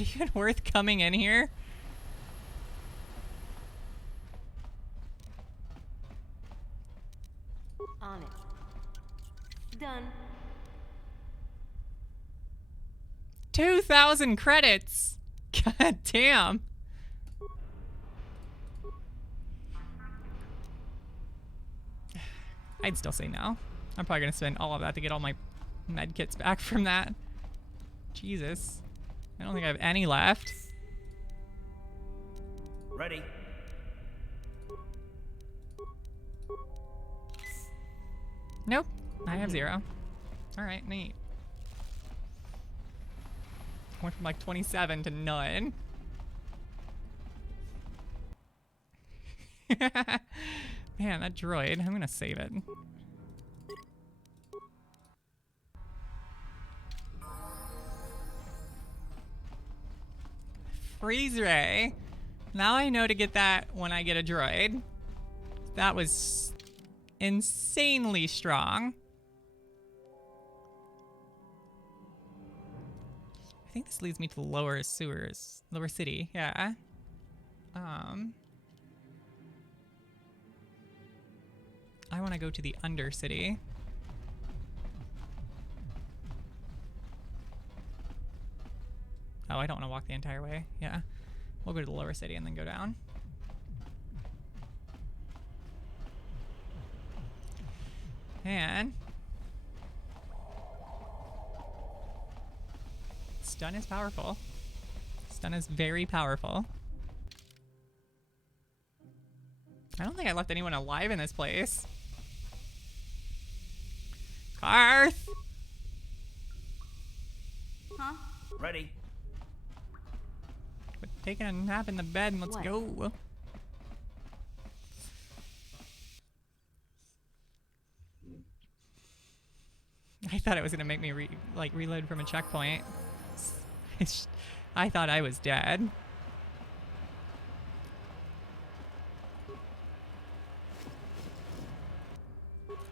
it even worth coming in here? On it. Done. 2,000 credits. God damn. I'd still say no. I'm probably gonna spend all of that to get all my med kits back from that. Jesus. I don't think I have any left. Ready. Nope. I have 0. Alright, neat. Went from like 27 to none. Man, that droid. I'm gonna save it. Freeze ray. Now I know to get that when I get a droid. That was insanely strong. I think this leads me to the lower sewers. Lower city, yeah. I want to go to the Undercity. Oh, I don't want to walk the entire way. Yeah. We'll go to the lower city and then go down. And stun is powerful. Stun is very powerful. I don't think I left anyone alive in this place. Karth! Huh? Ready. Quit taking a nap in the bed and let's What? go. I thought it was gonna make me reload from a checkpoint. I thought I was dead.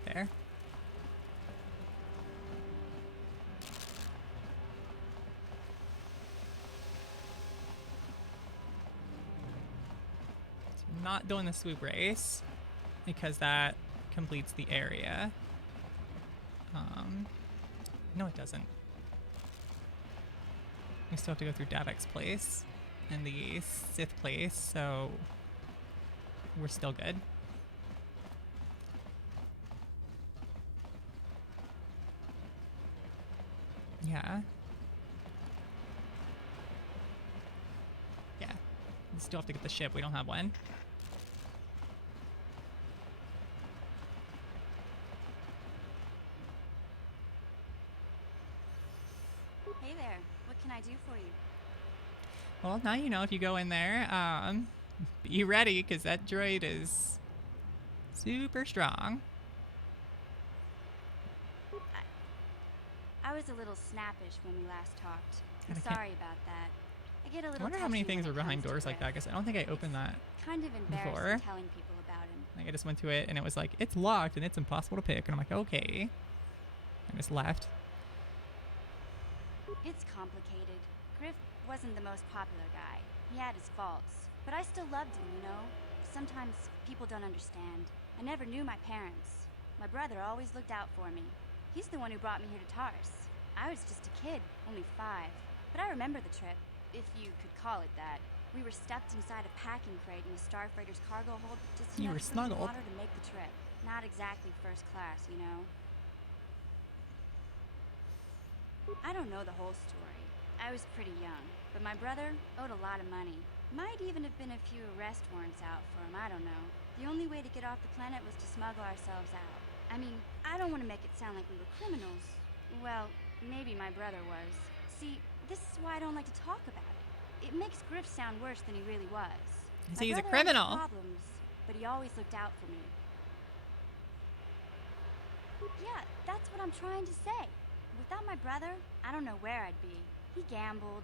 There. So I'm not doing the swoop race because that completes the area. No, it doesn't. We still have to go through Davek's place and the Sith place, so we're still good. Yeah. Yeah. We still have to get the ship. We don't have one. Hey there. What can I do for you? Well, now you know if you go in there, be ready, because that droid is super strong. I was a little snappish when we last talked. I'm God, I can't- sorry about that. I get a I little wonder how many touchy when things it are behind comes to doors like that, Griff. because I don't think I opened that. Kind of embarrassing before. telling people about him. Like, I just went to it, and it was like, it's locked, and it's impossible to pick. And I'm like, okay. I just left. It's complicated. Griff wasn't the most popular guy. He had his faults. But I still loved him, you know? Sometimes people don't understand. I never knew my parents. My brother always looked out for me. He's the one who brought me here to Tars. I was just a kid, only 5. But I remember the trip, if you could call it that. We were stuffed inside a packing crate in a Starfighter's cargo hold, just You were enough food and snuggled. water to make the trip. Not exactly first class, you know? I don't know the whole story. I was pretty young, but my brother owed a lot of money. Might even have been a few arrest warrants out for him, I don't know. The only way to get off the planet was to smuggle ourselves out. I mean, I don't want to make it sound like we were criminals. Well, maybe my brother was. See, this is why I don't like to talk about it. It makes Griff sound worse than he really was. So he's a My brother had his criminal. problems, but he always looked out for me. Yeah, that's what I'm trying to say. Without my brother, I don't know where I'd be. He gambled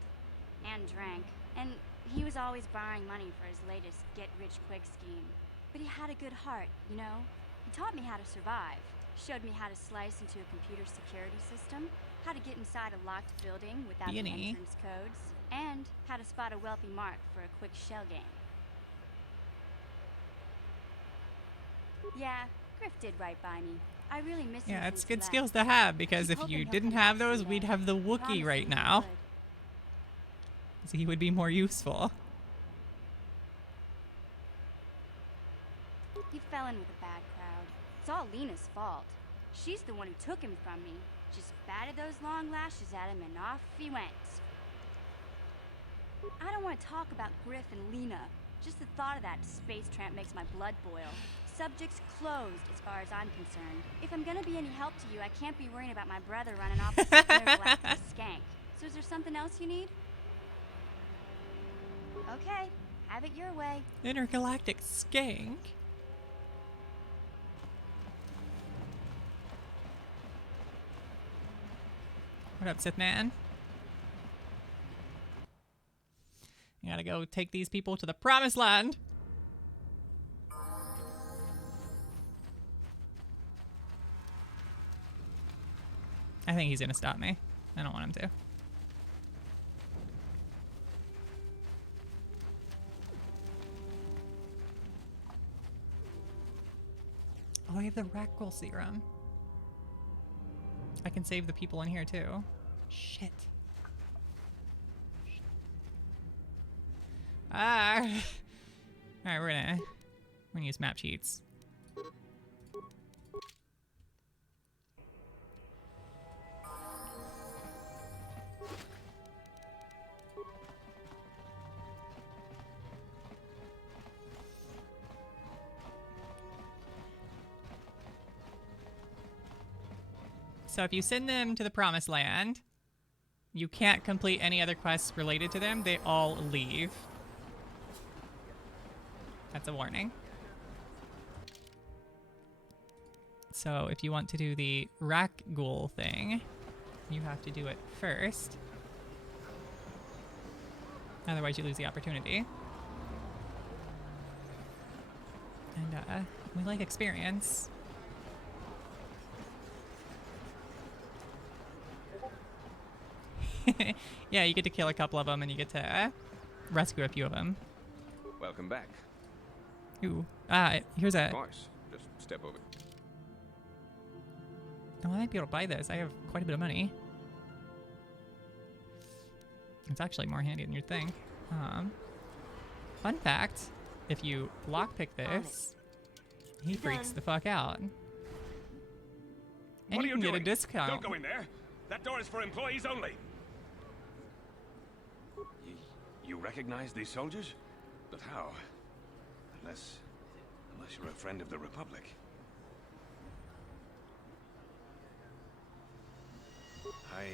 and drank, and he was always borrowing money for his latest get-rich-quick scheme. But he had a good heart, you know? He taught me how to survive. Showed me how to slice into a computer security system, how to get inside a locked building without the Beanie. entrance codes, and how to spot a wealthy mark for a quick shell game. Yeah, Griff did right by me. I really miss him Yeah, it's since he good left. skills to have, because Keep if hoping you he'll didn't come have back those, someday. we'd have the Wookiee Promising right he now. would. So he would be more useful. He fell in with a bad crowd. It's all Lena's fault. She's the one who took him from me. Just batted those long lashes at him and off he went. I don't want to talk about Griff and Lena. Just the thought of that space tramp makes my blood boil. Subject's closed as far as I'm concerned. If I'm gonna be any help to you, I can't be worrying about my brother running off with some intergalactic skank. So is there something else you need? Okay, have it your way. Intergalactic skank. What up, Sith Man? You gotta go take these people to the promised land. I think he's gonna stop me. I don't want him to. Oh, I have the Rackle serum. I can save the people in here too. Shit. Ah. All right, we're gonna use map cheats. So if you send them to the promised land, you can't complete any other quests related to them. They all leave. That's a warning. So if you want to do the Rakghoul thing, you have to do it first. Otherwise you lose the opportunity. And we like experience. Yeah, you get to kill a couple of them and you get to rescue a few of them. Welcome back. Ooh. Here's a... Of course. Just step over. Oh, I might be able to buy this. I have quite a bit of money. It's actually more handy than you'd think. Fun fact, if you lockpick this, he freaks the fuck out. And What you are can you get a doing? discount. Don't go in there. That door is for employees only. You recognize these soldiers? But how? Unless you're a friend of the Republic. I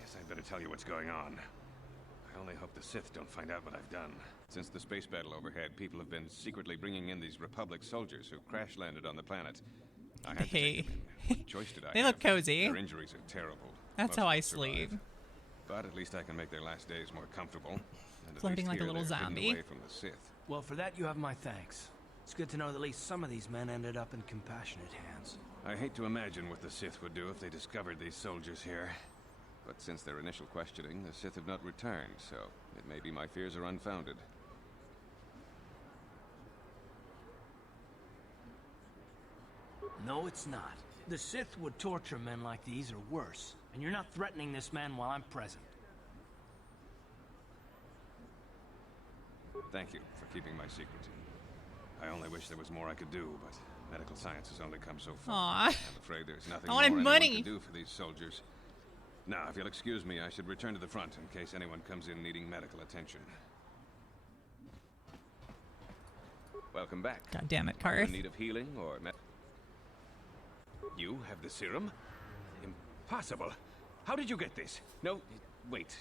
guess I'd better tell you what's going on. I only hope the Sith don't find out what I've done. Since the space battle overhead, people have been secretly bringing in these Republic soldiers who crash-landed on the planet. I had to take them in. What choice did I They have? look cozy. Their injuries are terrible. That's Most how I will survive. sleep. But at least I can make their last days more comfortable. And at Floating least like a here little they're hidden zombie. away from the Sith. Well, for that you have my thanks. It's good to know that at least some of these men ended up in compassionate hands. I hate to imagine what the Sith would do if they discovered these soldiers here. But since their initial questioning, the Sith have not returned, so it may be my fears are unfounded. No, it's not. The Sith would torture men like these or worse, and you're not threatening this man while I'm present. Thank you for keeping my secret. I only wish there was more I could do, but medical science has only come so far. Aw. I'm afraid there's nothing I more wanted anyone money. can do for these soldiers. Now, if you'll excuse me, I should return to the front in case anyone comes in needing medical attention. Welcome back. God damn it, You in Karth. need of healing or You have the serum? Impossible. How did you get this? No, wait.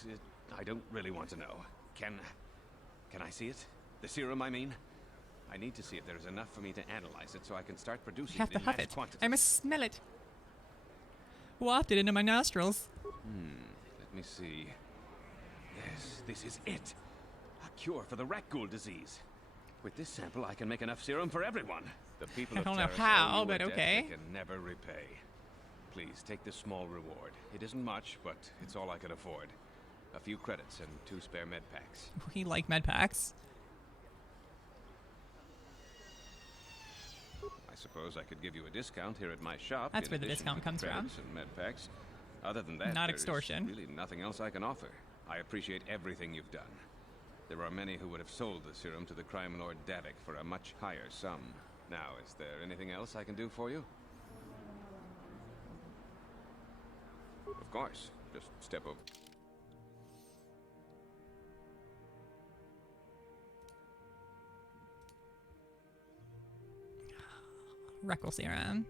I don't really want to know. Can I see it? The serum, I mean? I need to see if there's enough for me to analyze it so I can start producing I have it to in huff mass it. quantities. I must smell it. Waft it into my nostrils. Let me see. Yes, this is it. A cure for the Rakghoul disease. With this sample, I can make enough serum for everyone. The people I of don't know Terrace how, owe you a but debt okay. they can never repay. Please take this small reward. It isn't much, but it's all I can afford. A few credits and 2 spare med packs. We like med packs. I suppose I could give you a discount here at my shop. That's in where the addition discount to the comes from. credits and med packs. Other than that, Not there is extortion. really nothing else I can offer. I appreciate everything you've done. There are many who would have sold the serum to the crime lord Davik for a much higher sum. Now, is there anything else I can do for you? Of course. Just step over. Reckle serum.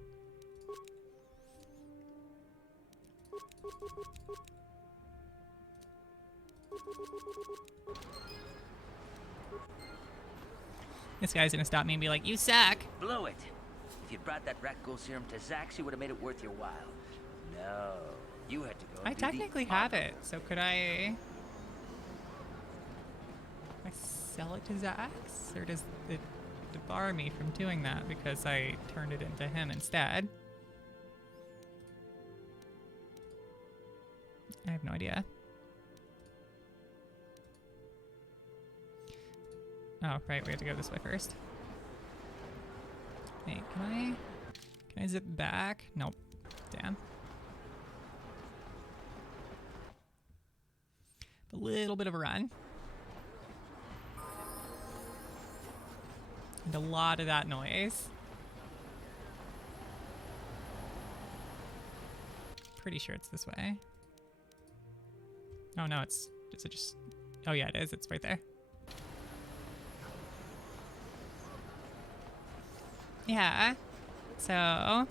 This guy's gonna stop me and be like, "You suck." Blew it. If you'd brought that rat ghoul serum to Zax, you would have made it worth your while. No, you had to go. I and do the technically have it, so could I sell it to Zax? Or does it debar me from doing that because I turned it into him instead? I have no idea. Oh, right, we have to go this way first. Wait, can I zip back? Nope. Damn. A little bit of a run. And a lot of that noise. Pretty sure it's this way. Oh no, it's just, oh yeah, it is. It's right there. Yeah. So,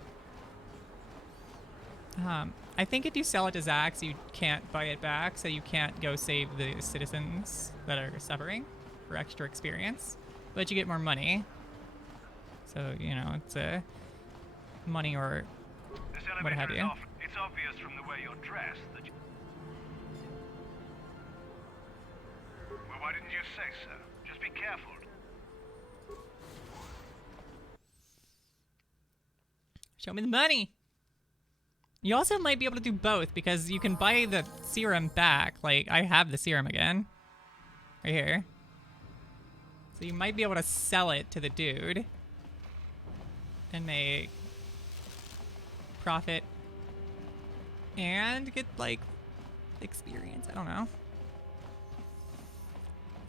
I think if you sell it to Zax, you can't buy it back, so you can't go save the citizens that are suffering for extra experience, but you get more money. So, you know, it's a money or This what have elevator is you. off. It's obvious from the way you're dressed that you... Well, why didn't you say so? Just be careful. Show me the money. You also might be able to do both because you can buy the serum back. Like, I have the serum again. Right here. So you might be able to sell it to the dude. And make profit. And get, like, experience. I don't know.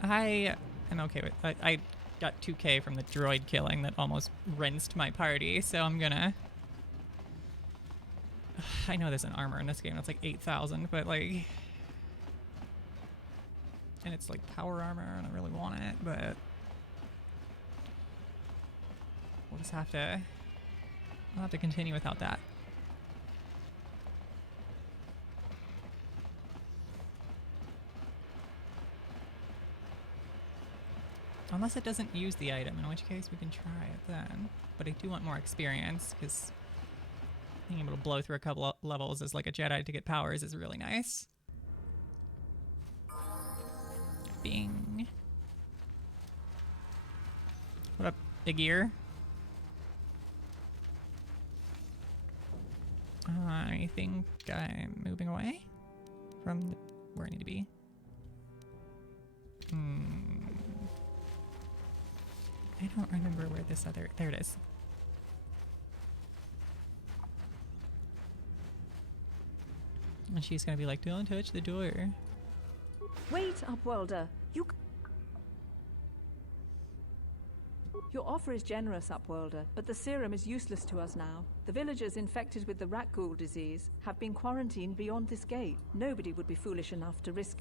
I am okay with... I got 2k from the droid killing that almost rinsed my party, so I'm gonna... I know there's an armor in this game that's like 8,000, but like... And it's like power armor, and I really want it, but... We'll just have to... I'll have to continue without that. Unless it doesn't use the item, in which case we can try it then. But I do want more experience, because being able to blow through a couple of levels as like a Jedi to get powers is really nice. Bing. What up, big ear? I think I'm moving away from where I need to be. I don't remember where this other... There it is. And she's gonna be like, "Don't touch the door." Wait, Upworlder. Your offer is generous, Upworlder, but the serum is useless to us now. The villagers infected with the rat ghoul disease have been quarantined beyond this gate. Nobody would be foolish enough to risk...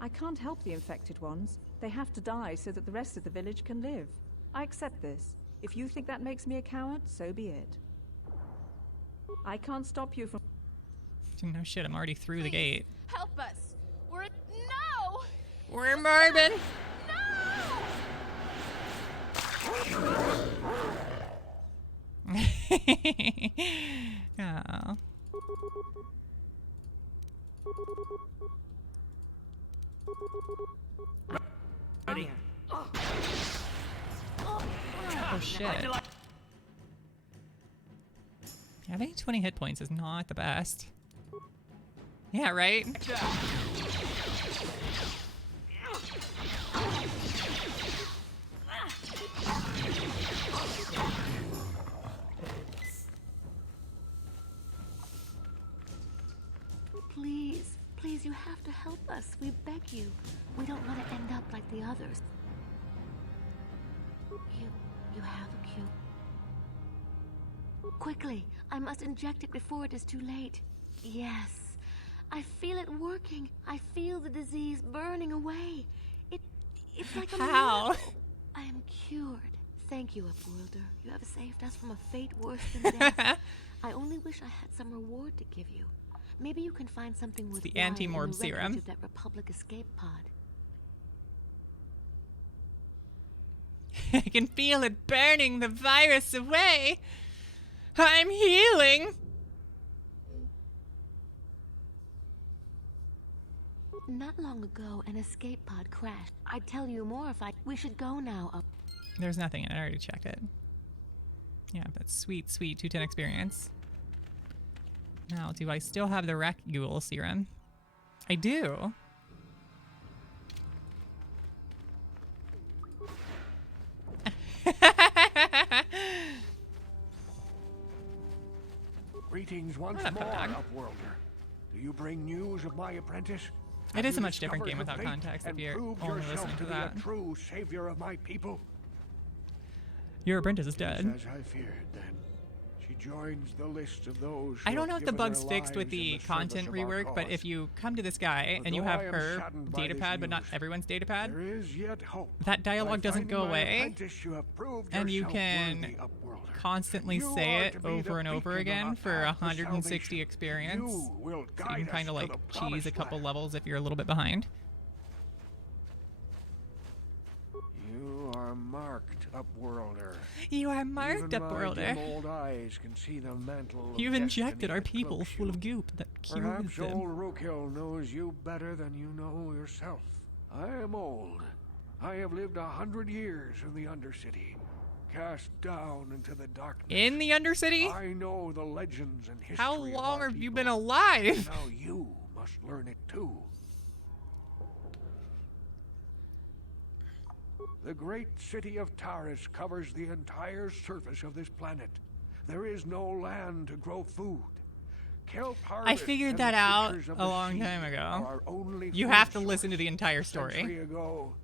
I can't help the infected ones. They have to die so that the rest of the village can live. I accept this. If you think that makes me a coward, so be it. I can't stop you from... No shit, I'm already through the gate. Help us! We're... No! We're morbid! Oh. Ready? Oh shit. Having 20 hit points is not the best. Yeah, right? Please, please, you have to help us. We beg you. We don't want to end up like the others. You have a cube. Quickly, I must inject it before it is too late. Yes, I feel it working. I feel the disease burning away. It's like a How? miracle. I am cured. Thank you, Upworlder. You have saved us from a fate worse than death. I only wish I had some reward to give you. Maybe you can find something with the anti-morb serum. Of that Republic escape pod. I can feel it burning the virus away. I'm healing. Not long ago, an escape pod crashed. I'd tell you more if we should go now. There's nothing in it. I already checked it. Yeah, but sweet, sweet 210 experience. Now, do I still have the Rakghoul serum? I do. Greetings once What up, more, dog? Upworlder. Do you bring news of my apprentice? It Have is you a much different discovered game her without fate context if and you're proved only yourself listening to be that. a true savior of my people? Your apprentice is dead. As I feared, then. She joins the list of those I who don't know have if the given bug's their fixed with lives in the service content of our rework, but cause. if you come to this guy and you Although have I am her saddened by this datapad, but not news, everyone's datapad, there is yet hope. that dialogue By doesn't go finding my away, apprentice, you have proved and you yourself can worthy, Upworlder. constantly You say are it to be over the and over beacon again on a for path to 160 salvation. experience. You will So you guide can kind of us to like the cheese a promised couple land. levels if you're a little bit behind. You are marked, Upworlder. You are marked, Even my dim Upworlder. old eyes can see the mantle of You've injected destiny our that people cloaks full you. of goop that cures Perhaps them. old Rookhill knows you better than you know yourself. I am old. I have lived 100 years in the Undercity, cast down into the darkness. In the Undercity? I know the legends and history How of long our have you people. been alive? Now you must learn it too. The great city of Taris covers the entire surface of this planet. There is no land to grow food. Kelp I harvest figured and that the out creatures of a the long sea time ago. are our only You food have to source. listen to the entire story. Century ago,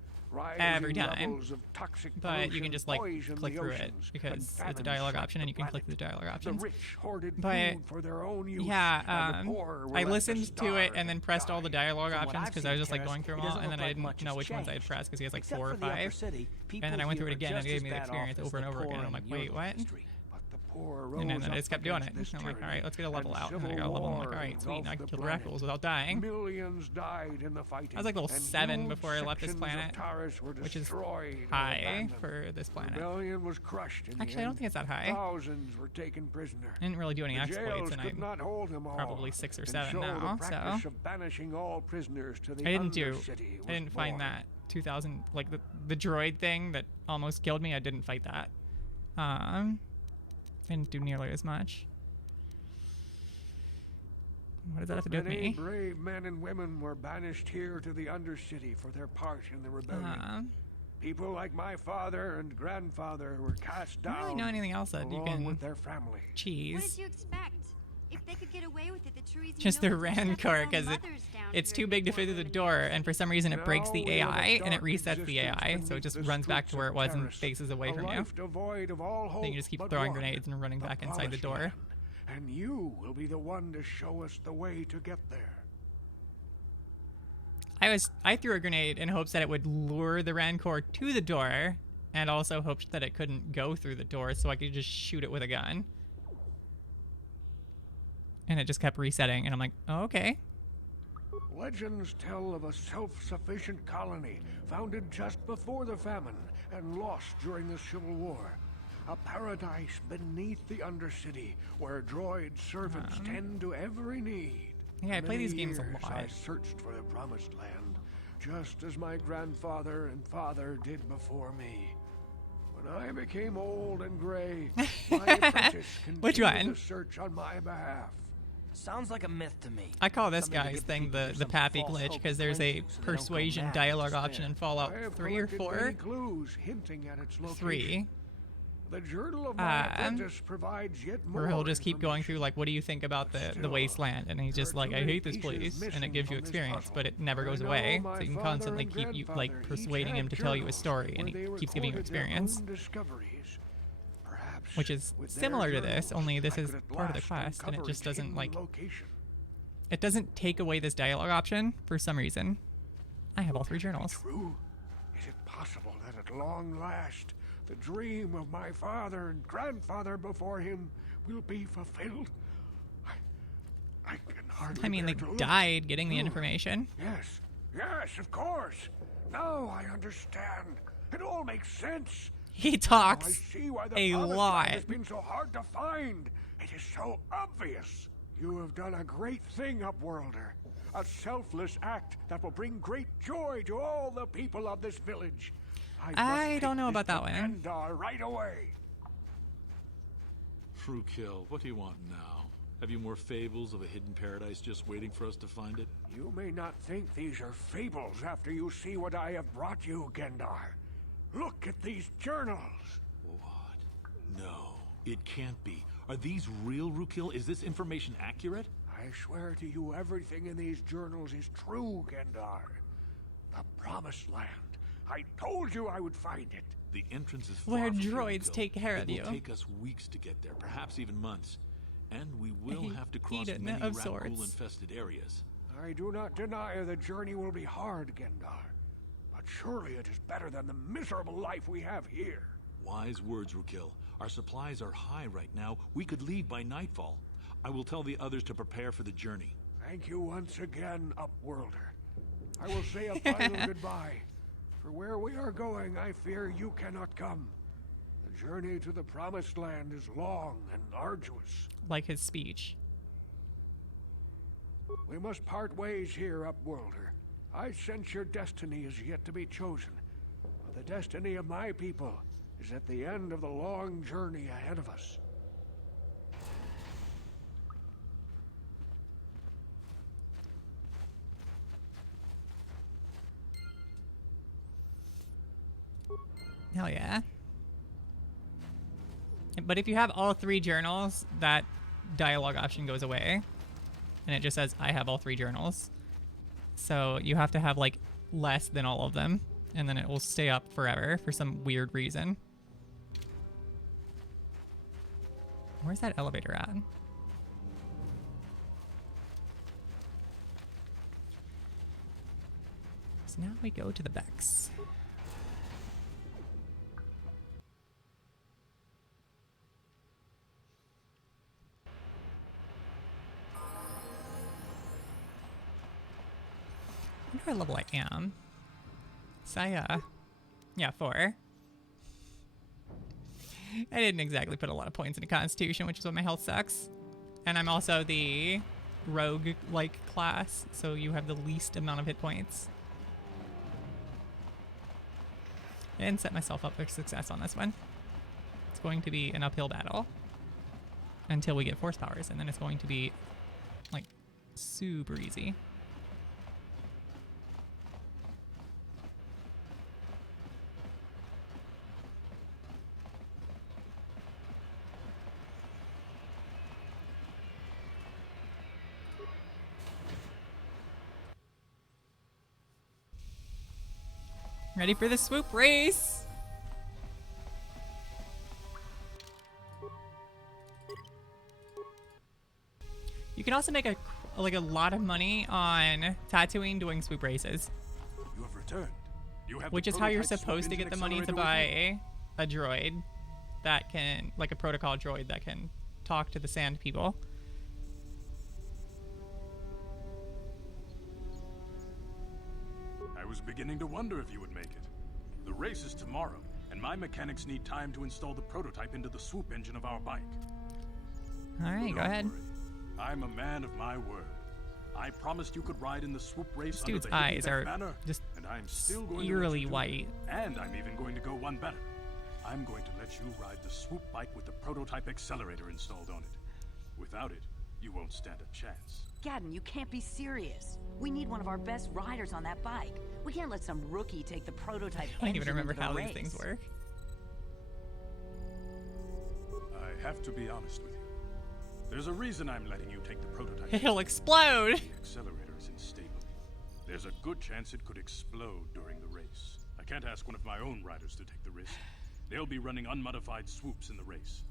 Every rising time. levels of toxic But you pollution can just like poisoned click the through it oceans, because and it's a famine dialogue struck option and the you can click planet. through the dialogue The options. rich hoarded But food for their own use, yeah, and the poor were I left to listened to it starve and then and pressed all the die. dialogue From what options I've because I seen, was just like Terrace, going through it them all, doesn't and then look I like didn't much know has which ones I'd changed. pressed because he has like Except 4 or for the upper 5. city, And then I went through it people again and here it are gave me the just as bad experience off over and as over the again. poor I'm like, in wait, your what? history. But the poor And then rose I up just kept doing it. against And this I'm like, all right, let's get a tyranny, level and out. And then I got a civil level. I'm like, war all right, sweet. Now I can engulfed kill the the planet. Rakghouls without dying. Millions died in the fighting. I was like level and 7 huge before I left this sections of planet, Taris were which is destroyed or high abandoned. for this planet. Rebellion was crushed in the Actually, I don't end. think it's that high. Thousands were taken prisoner. I didn't really do any The exploits, jails and could I'm not hold them all, probably 6 or and 7 so now, the so practice of banishing all prisoners to the I didn't Undercity was find born. that 2000, like the droid thing that almost killed me. I didn't fight that. Didn't do nearly as much. What does that have to do with Many me? brave men and women were banished here to the Undercity for their part in the rebellion. People like my father and grandfather were cast I down. don't really know anything else that you along can with their family. What cheese. did you expect? If they could get away with it, the Trees Just the Rancor, because it's too big to fit through the door, and for some reason it breaks the Now we live a AI, and it dark resets the existence AI, so it beneath just the runs back to streets where of it was and Taris, faces away a from you. life devoid of all hope Then you just keep but throwing one, grenades and running the back inside the Promised door. Land. And you will be the one to show us the way to get there. I threw a grenade in hopes that it would lure the Rancor to the door, and also hoped that it couldn't go through the door so I could just shoot it with a gun. And it just kept resetting, and I'm like, oh, okay. Legends tell of a self-sufficient colony founded just before the famine and lost during the Civil War. A paradise beneath the Undercity where droid servants tend to every need. Yeah, I For play many these games a years, lot. I searched for the Promised Land, just as my grandfather and father did before me. When I became old and gray, my apprentice Which continued one? the search on my behalf. Sounds like a myth to me. I call this Something to guy's give thing people the some Pappy false glitch hope because to there's cling a to so they don't go persuasion mad dialogue despair. option in Fallout I have 3 or collected many 4. clues hinting at its location. 3. The journal of my apprentice provides yet more. Where he'll just keep going through like, what do you think about the Still, wasteland? And he's just there are like, too I many hate this pieces place, and it missing gives you from this experience, puzzle. but it never goes I know away. my So you can father constantly and keep you grandfather like each persuading him had to tell you a journals story, and he where they keeps giving you recorded their experience. own discoveries. Perhaps Which is with their similar to this, journals, only this I is could at part of the last quest, and it uncover just its doesn't hidden like, location. it doesn't take away this dialogue option for some reason. I have all 3 journals. True? Is it possible that at long last the dream of my father and grandfather before him will be fulfilled? I can hardly I mean, they bear to look. died getting the Oh, information. Yes, of course. Now I understand. It all makes sense. He Now I talks see why the a promised land lot. has been so hard to find. It is so obvious. You have done a great thing, Upworlder. A selfless act that will bring great joy to all the people of this village. I must don't take know this about that to one. Pendar right away. Fruitkill, what do you want now? Have you more fables of a hidden paradise just waiting for us to find it? You may not think these are fables after you see what I have brought you, Gendar. Look at these journals. What? No, it can't be. Are these real, Rukil? Is this information accurate? I swear to you, everything in these journals is true, Gendar. The Promised Land. I told you I would find it. The entrance is Where far from droids Rukil. take care of It you. will take us weeks to get there, perhaps even months. And we will have to cross Eden many of Rakghoul-infested areas. I do not deny the journey will be hard, Gendar. But surely it is better than the miserable life we have here. Wise words, Rukil. Our supplies are high right now. We could leave by nightfall. I will tell the others to prepare for the journey. Thank you once again, Upworlder. I will say a final goodbye. For where we are going, I fear you cannot come. The journey to the Promised Land is long and arduous. Like his speech. We must part ways here, Upworlder. I sense your destiny is yet to be chosen. But the destiny of my people is at the end of the long journey ahead of us. Hell yeah. But if you have all 3 journals, that dialogue option goes away. And it just says, I have all 3 journals. So you have to have like less than all of them. And then it will stay up forever for some weird reason. Where's that elevator at? So now we go to the Vex. I wonder what level I am. Saya. Yeah, 4. I didn't exactly put a lot of points into Constitution, which is what my health sucks. And I'm also the rogue-like class, so you have the least amount of hit points. I didn't set myself up for success on this one. It's going to be an uphill battle until we get force powers, and then it's going to be, like, super easy. Ready for the swoop race? You can also make a lot of money on Tatooine doing swoop races, You have returned. You have which the is how you're prototype supposed to swoop get the engine money to accelerator with you? buy a droid that can, like a protocol droid that can talk to the sand people. I was beginning to wonder if you would make it. The race is tomorrow, and my mechanics need time to install the prototype into the swoop engine of our bike. All right, go ahead. I'm a man of my word. I promised you could ride in the swoop race This under dude's the Hidden eyes Deck are banner, just and I'm still going to let eerily you do it. white. And I'm even going to go one better. I'm going to let you ride the swoop bike with the prototype accelerator installed on it. Without it, you won't stand a chance. Gadden, you can't be serious. We need one of our best riders on that bike. We can't let some rookie take the prototype. I don't even engine remember into the how race. these things work. I have to be honest with you. There's a reason I'm letting you take the prototype. It'll explode. The accelerator is unstable. There's a good chance it could explode during the race. I can't ask one of my own riders to take the risk. They'll be running unmodified swoops in the race.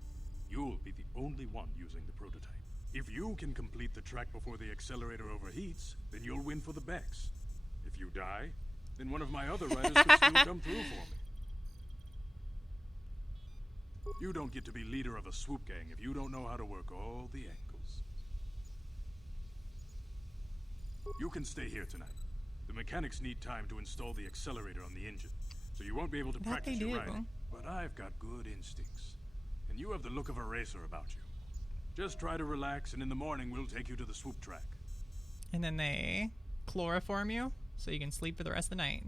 You'll be the only one using the prototype. If you can complete the track before the accelerator overheats, then you'll win for the Bex. If you die, then one of my other riders could still come through for me. You don't get to be leader of a swoop gang if you don't know how to work all the angles. You can stay here tonight. The mechanics need time to install the accelerator on the engine, so you won't be able to That practice they your do. riding. But I've got good instincts, and you have the look of a racer about you. Just try to relax, and in the morning we'll take you to the swoop track. And then they chloroform you so you can sleep for the rest of the night.